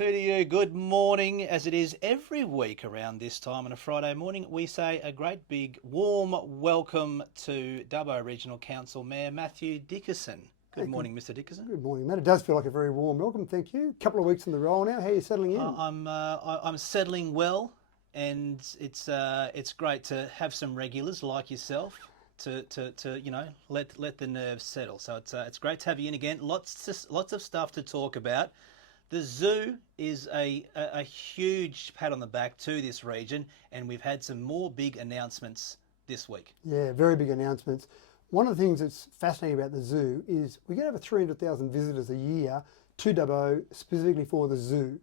To you, good morning. As it is every week around this time on a Friday morning, we say a great big warm welcome to Dubbo Regional Council Mayor Matthew Dickerson. Good morning, Mr. Dickerson. Good morning, Matt. It does feel like a very warm welcome, thank you. A couple of weeks in the role now. How are you settling in? I'm settling well, and it's great to have some regulars like yourself to let the nerves settle. So it's great to have you in again. Lots of stuff to talk about. The zoo is a huge pat on the back to this region, and we've had some more big announcements this week. Yeah, very big announcements. One of the things that's fascinating about the zoo is we get over 300,000 visitors a year to Dubbo specifically for the zoo.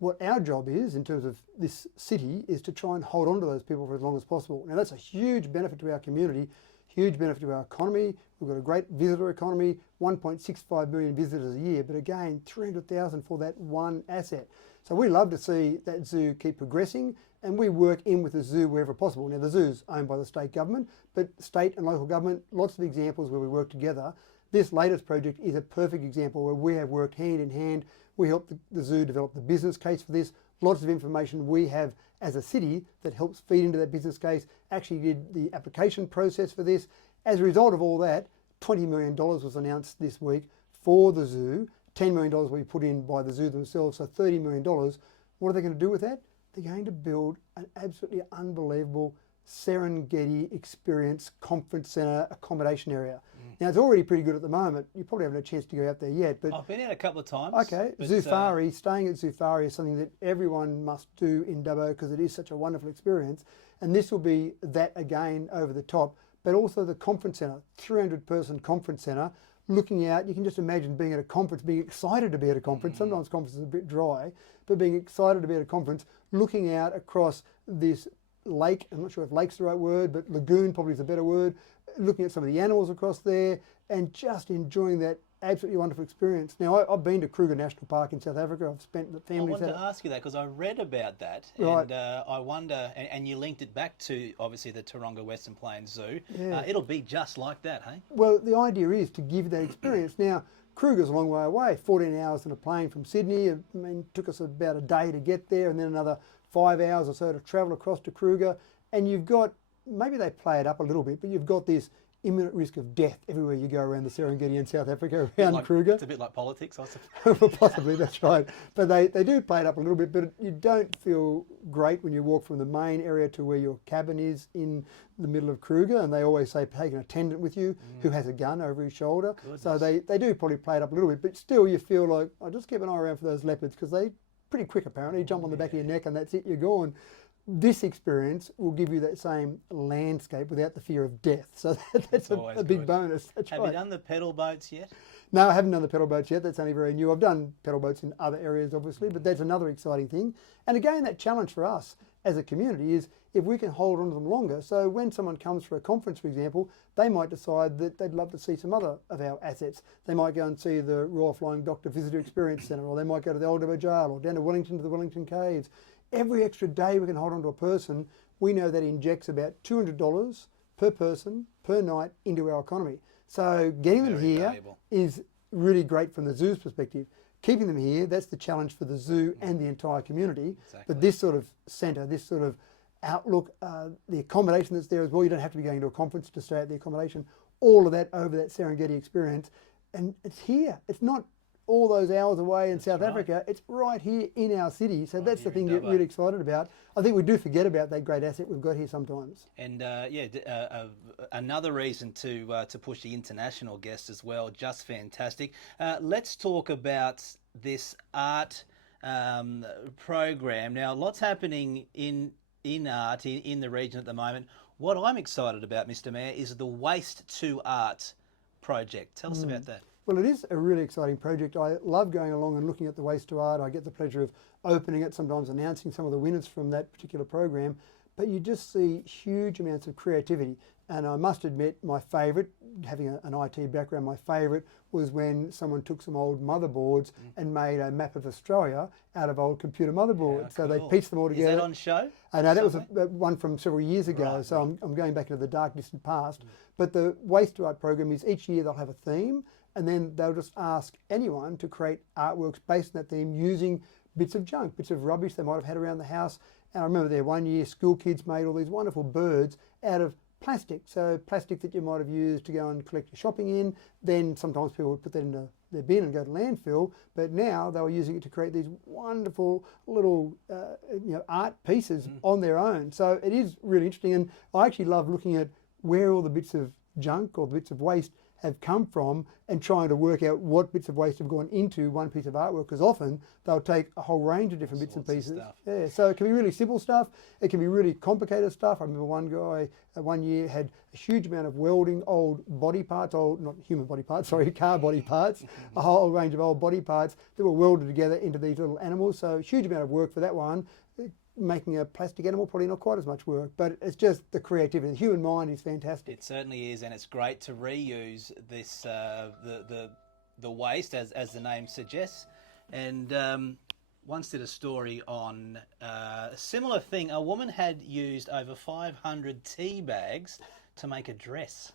What our job is in terms of this city is to try and hold on to those people for as long as possible. Now that's a huge benefit to our community, huge benefit to our economy. We've got a great visitor economy, 1.65 million visitors a year, but again, 300,000 for that one asset. So we love to see that zoo keep progressing, and we work in with the zoo wherever possible. Now the zoo's owned by the state government, but state and local government, lots of examples where we work together. This latest project is a perfect example where we have worked hand in hand. We helped the zoo develop the business case for this. Lots of information we have as a city that helps feed into that business case. Actually did the application process for this. As a result of all that, $20 million was announced this week for the zoo. $10 million will be put in by the zoo themselves, so $30 million. What are they going to do with that? They're going to build an absolutely unbelievable Serengeti experience conference centre accommodation area. Now it's already pretty good at the moment. You probably haven't had a chance to go out there yet, but I've been out a couple of times. Okay, Zufari, staying at Zufari is something that everyone must do in Dubbo because it is such a wonderful experience. And this will be that again over the top, but also the conference centre, 300-person conference centre. Looking out, you can just imagine being at a conference, being excited to be at a conference. Sometimes conferences are a bit dry, but being excited to be at a conference, looking out across this lake, I'm not sure if lake's the right word, but lagoon probably is a better word, looking at some of the animals across there and just enjoying that absolutely wonderful experience. Now, I've been to Kruger National Park in South Africa. I've spent the I families wanted there. to ask you that because I read about that, Right. and I wonder, and you linked it back to obviously the Taronga Western Plains Zoo. Yeah. It'll be just like that, hey? Well, the idea is to give you that experience. Now, Kruger's a long way away, 14 hours in a plane from Sydney. I mean, it took us about a day to get there and then another 5 hours or so to travel across to Kruger. And you've got, maybe they play it up a little bit, but you've got this imminent risk of death everywhere you go around the Serengeti in South Africa, around Kruger. It's a bit like politics, I suppose. Well, possibly, that's right. But they do play it up a little bit, but you don't feel great when you walk from the main area to where your cabin is in the middle of Kruger. And they always say take an attendant with you who has a gun over his shoulder. Goodness. So they do probably play it up a little bit, but still you feel like, I just keep an eye around for those leopards because they pretty quick apparently. You jump on the back of your neck and that's it, you're gone. This experience will give you that same landscape without the fear of death. So that's a big bonus. That's Have right. you done the pedal boats yet? No, I haven't done the pedal boats yet. That's only very new. I've done pedal boats in other areas, obviously, but that's another exciting thing. And again, that challenge for us as a community is if we can hold on to them longer. So when someone comes for a conference, for example, they might decide that they'd love to see some other of our assets. They might go and see the Royal Flying Doctor Visitor Experience Centre, or they might go to the Old Dubbo Jail, or down to Wellington to the Wellington Caves. Every extra day we can hold on to a person, we know that injects about $200 per person per night into our economy. So getting them here valuable. is really great from the zoo's perspective. Keeping them here, that's the challenge for the zoo and the entire community. Exactly. But this sort of centre, this sort of outlook, the accommodation that's there as well, you don't have to be going to a conference to stay at the accommodation, all of that over that Serengeti experience. And it's here. It's not all those hours away in South Africa, it's right here in our city. So that's the thing to get really excited about. I think we do forget about that great asset we've got here sometimes. And another reason to push the international guest as well, just fantastic. Let's talk about this art program. Now, lots happening in art in the region at the moment. What I'm excited about, Mr. Mayor, is the Waste to Art project. Tell us about that. Well, it is a really exciting project. I love going along and looking at the Waste to Art. I get the pleasure of opening it, sometimes announcing some of the winners from that particular program. But you just see huge amounts of creativity. And I must admit, my favourite, having an IT background, my favourite was when someone took some old motherboards and made a map of Australia out of old computer motherboards. Yeah, so they cool. pieced them all together. Is that on show? I know that was one from several years ago, Right, so I'm going back into the dark distant past. But the Waste to Art program is each year they'll have a theme, and then they'll just ask anyone to create artworks based on that theme using bits of junk, bits of rubbish they might have had around the house. And I remember there one year, school kids made all these wonderful birds out of plastic. So plastic that you might have used to go and collect your shopping in. Then sometimes people would put that in their bin and go to landfill. But now they were using it to create these wonderful little art pieces on their own. So it is really interesting. And I actually love looking at where all the bits of junk or bits of waste have come from and trying to work out what bits of waste have gone into one piece of artwork, because often they'll take a whole range of different bits and pieces. Yeah, so it can be really simple stuff, it can be really complicated stuff. I remember one guy one year had a huge amount of welding old body parts, not human body parts, sorry, car body parts, a whole range of old body parts that were welded together into these little animals. So a huge amount of work for that one. Making a plastic animal probably not quite as much work, but it's just the creativity. The human mind is fantastic. It certainly is, and it's great to reuse this the waste as the name suggests. And once did a story on a similar thing. A woman had used over 500 tea bags to make a dress.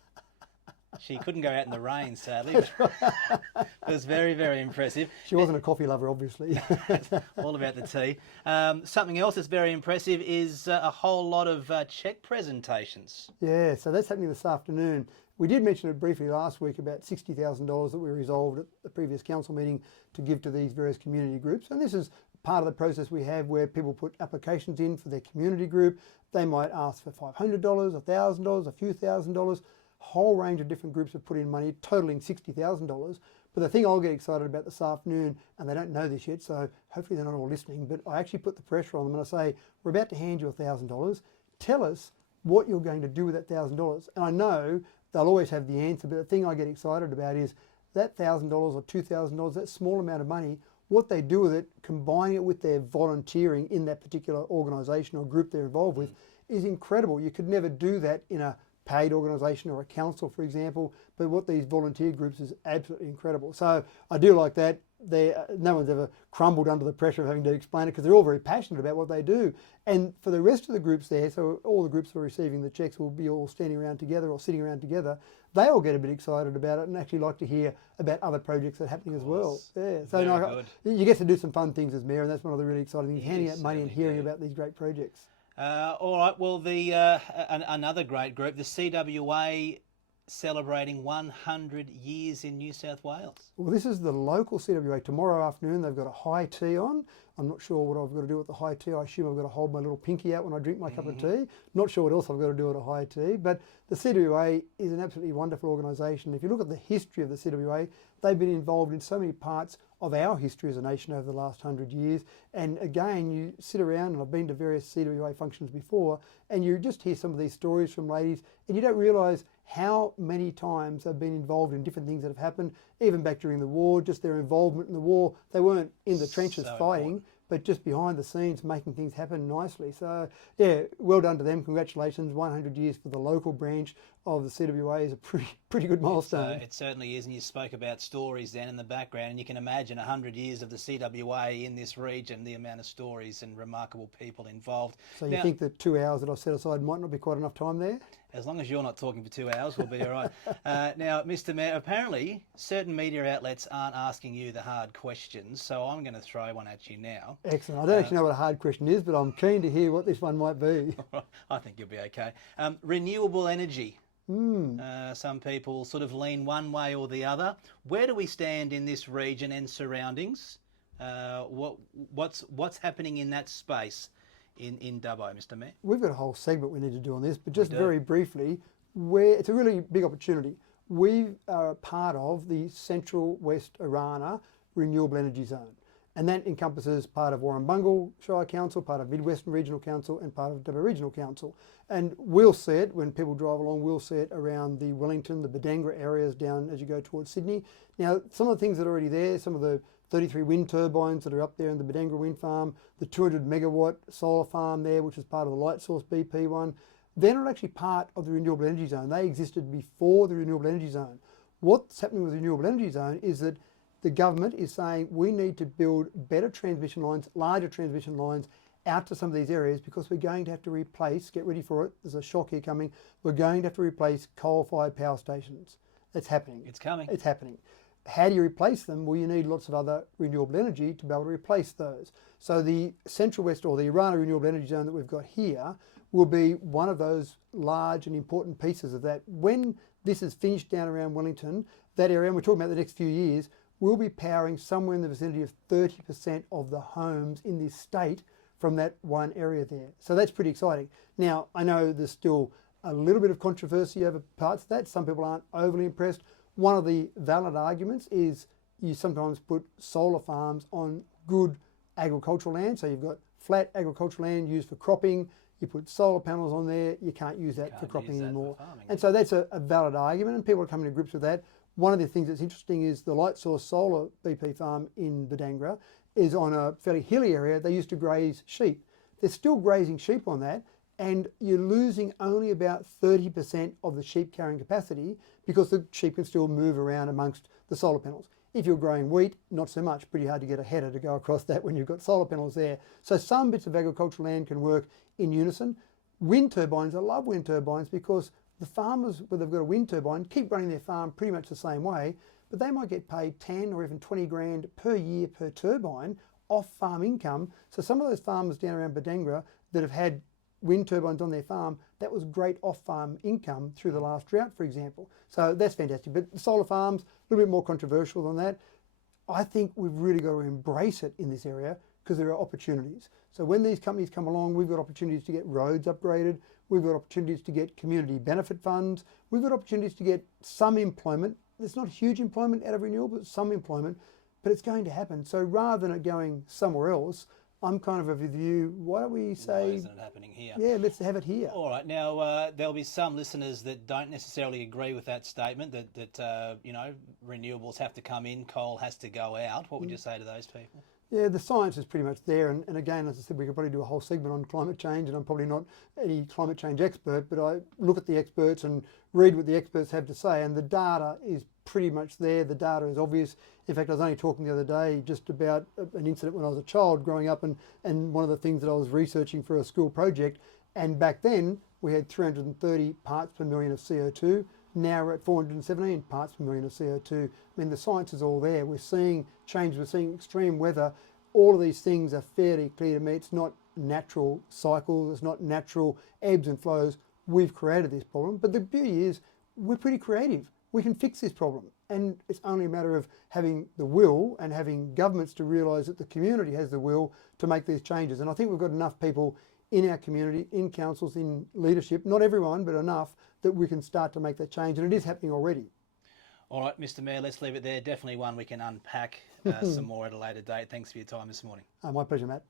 She couldn't go out in the rain, sadly. But it was very, very impressive. She wasn't a coffee lover, obviously. All about the tea. Something else that's very impressive is a whole lot of cheque presentations. Yeah, so that's happening this afternoon. We did mention it briefly last week about $60,000 that we resolved at the previous council meeting to give to these various community groups. And this is part of the process we have where people put applications in for their community group. They might ask for $500, $1,000, a few $1,000s. Whole range of different groups have put in money, totaling $60,000. But the thing I'll get excited about this afternoon, and they don't know this yet, so hopefully they're not all listening, but I actually put the pressure on them and I say, we're about to hand you $1,000. Tell us what you're going to do with that $1,000. And I know they'll always have the answer, but the thing I get excited about is that $1,000 or $2,000, that small amount of money, what they do with it, combining it with their volunteering in that particular organisation or group they're involved with, is incredible. You could never do that in a paid organisation or a council, for example, but what these volunteer groups is absolutely incredible. So I do like that. No one's ever crumbled under the pressure of having to explain it, because they're all very passionate about what they do. And for the rest of the groups there, so all the groups who are receiving the cheques will be all standing around together or sitting around together, they all get a bit excited about it and actually like to hear about other projects that are happening as well. Yeah, so you get to do some fun things as mayor, and that's one of the really exciting things, handing out money and hearing about these great projects. All right, well, another great group, the CWA, celebrating 100 years in New South Wales. Well, this is the local CWA. Tomorrow afternoon they've got a high tea on. I'm not sure what I've got to do with the high tea. I assume I've got to hold my little pinky out when I drink my cup of tea. Not sure what else I've got to do at a high tea, but the CWA is an absolutely wonderful organisation. If you look at the history of the CWA, they've been involved in so many parts of our history as a nation over the last 100 years. And again, you sit around, and I've been to various CWA functions before, and you just hear some of these stories from ladies, and you don't realise how many times they've been involved in different things that have happened, even back during the war, just their involvement in the war. They weren't in the trenches fighting, but just behind the scenes making things happen nicely. So yeah, well done to them. Congratulations. 100 years for the local branch of the CWA is a pretty good milestone. It certainly is, and you spoke about stories then in the background, and you can imagine 100 years of the CWA in this region, the amount of stories and remarkable people involved. So you think that 2 hours that I've set aside might not be quite enough time there? As long as you're not talking for 2 hours, we'll be all right. Now, Mr. Mayor, apparently certain media outlets aren't asking you the hard questions, so I'm going to throw one at you now. Excellent. I don't actually know what a hard question is, but I'm keen to hear what this one might be. I think you'll be okay. Renewable energy. Some people sort of lean one way or the other. Where do we stand in this region and surroundings? What's happening in that space in Dubbo, Mr. Mayor? We've got a whole segment we need to do on this, but just very briefly, it's a really big opportunity. We are part of the Central West Arana Renewable Energy Zone, and that encompasses part of Warrumbungle Shire Council, part of Midwestern Regional Council, and part of Dubbo Regional Council. And we'll see it when people drive along, we'll see it around the Wellington, the Badangra areas down as you go towards Sydney. Now, some of the things that are already there, some of the 33 wind turbines that are up there in the Badangra wind farm, the 200 megawatt solar farm there, which is part of the Light Source BP one, they're not actually part of the Renewable Energy Zone. They existed before the Renewable Energy Zone. What's happening with the Renewable Energy Zone is that the government is saying we need to build better transmission lines, larger transmission lines out to some of these areas, because we're going to have to replace, get ready for it, there's a shock here coming, we're going to have to replace coal-fired power stations. It's happening. It's coming. It's happening. how do you replace them? Well, you need lots of other renewable energy to be able to replace those. So the Central West, or the Irana Renewable Energy Zone that we've got here, will be one of those large and important pieces of that. When this is finished down around Wellington, that area, and we're talking about the next few years, we'll be powering somewhere in the vicinity of 30% of the homes in this state from that one area there. So that's pretty exciting. Now, I know there's still a little bit of controversy over parts of that. Some people aren't overly impressed. One of the valid arguments is you sometimes put solar farms on good agricultural land. So you've got flat agricultural land used for cropping. You put solar panels on there, you can't use that for cropping anymore. And so that's a valid argument, and people are coming to grips with that. One of the things that's interesting is the Light Source Solar BP farm in Badangra is on a fairly hilly area. They used to graze sheep. They're still grazing sheep on that, and you're losing only about 30% of the sheep carrying capacity because the sheep can still move around amongst the solar panels. If you're growing wheat, not so much. Pretty hard to get a header to go across that when you've got solar panels there. So some bits of agricultural land can work in unison. Wind turbines, I love wind turbines because the farmers, where they've got a wind turbine, keep running their farm pretty much the same way, but they might get paid 10 or even 20 grand per year per turbine off farm income. So some of those farmers down around Badangra that have had wind turbines on their farm, that was great off-farm income through the last drought, for example. So that's fantastic. But solar farms, a little bit more controversial than that. I think we've really got to embrace it in this area because there are opportunities. So when these companies come along, we've got opportunities to get roads upgraded. We've got opportunities to get community benefit funds. We've got opportunities to get some employment. There's not huge employment out of renewables, some employment, but it's going to happen. So rather than it going somewhere else, I'm kind of of the view, why don't we say... Why isn't it happening here? Yeah, let's have it here. All right. Now, there'll be some listeners that don't necessarily agree with that statement, that you know, renewables have to come in, coal has to go out. What would you say to those people? Yeah, the science is pretty much there. And again, as I said, we could probably do a whole segment on climate change, and I'm probably not any climate change expert, but I look at the experts and read what the experts have to say, and the data is pretty much there. The data is obvious. In fact, I was only talking the other day just about an incident when I was a child growing up, and one of the things that I was researching for a school project, and back then we had 330 parts per million of CO2. Now we're at 417 parts per million of CO2. I mean, the science is all there. We're seeing change, we're seeing extreme weather. All of these things are fairly clear to me. It's not natural cycles, it's not natural ebbs and flows. We've created this problem, but the beauty is we're pretty creative. We can fix this problem, and it's only a matter of having the will and having governments to realise that the community has the will to make these changes. And I think we've got enough people in our community, in councils, in leadership, not everyone, but enough, that we can start to make that change, and it is happening already. All right, Mr. Mayor, let's leave it there. Definitely one we can unpack some more at a later date. Thanks for your time this morning. My pleasure, Matt.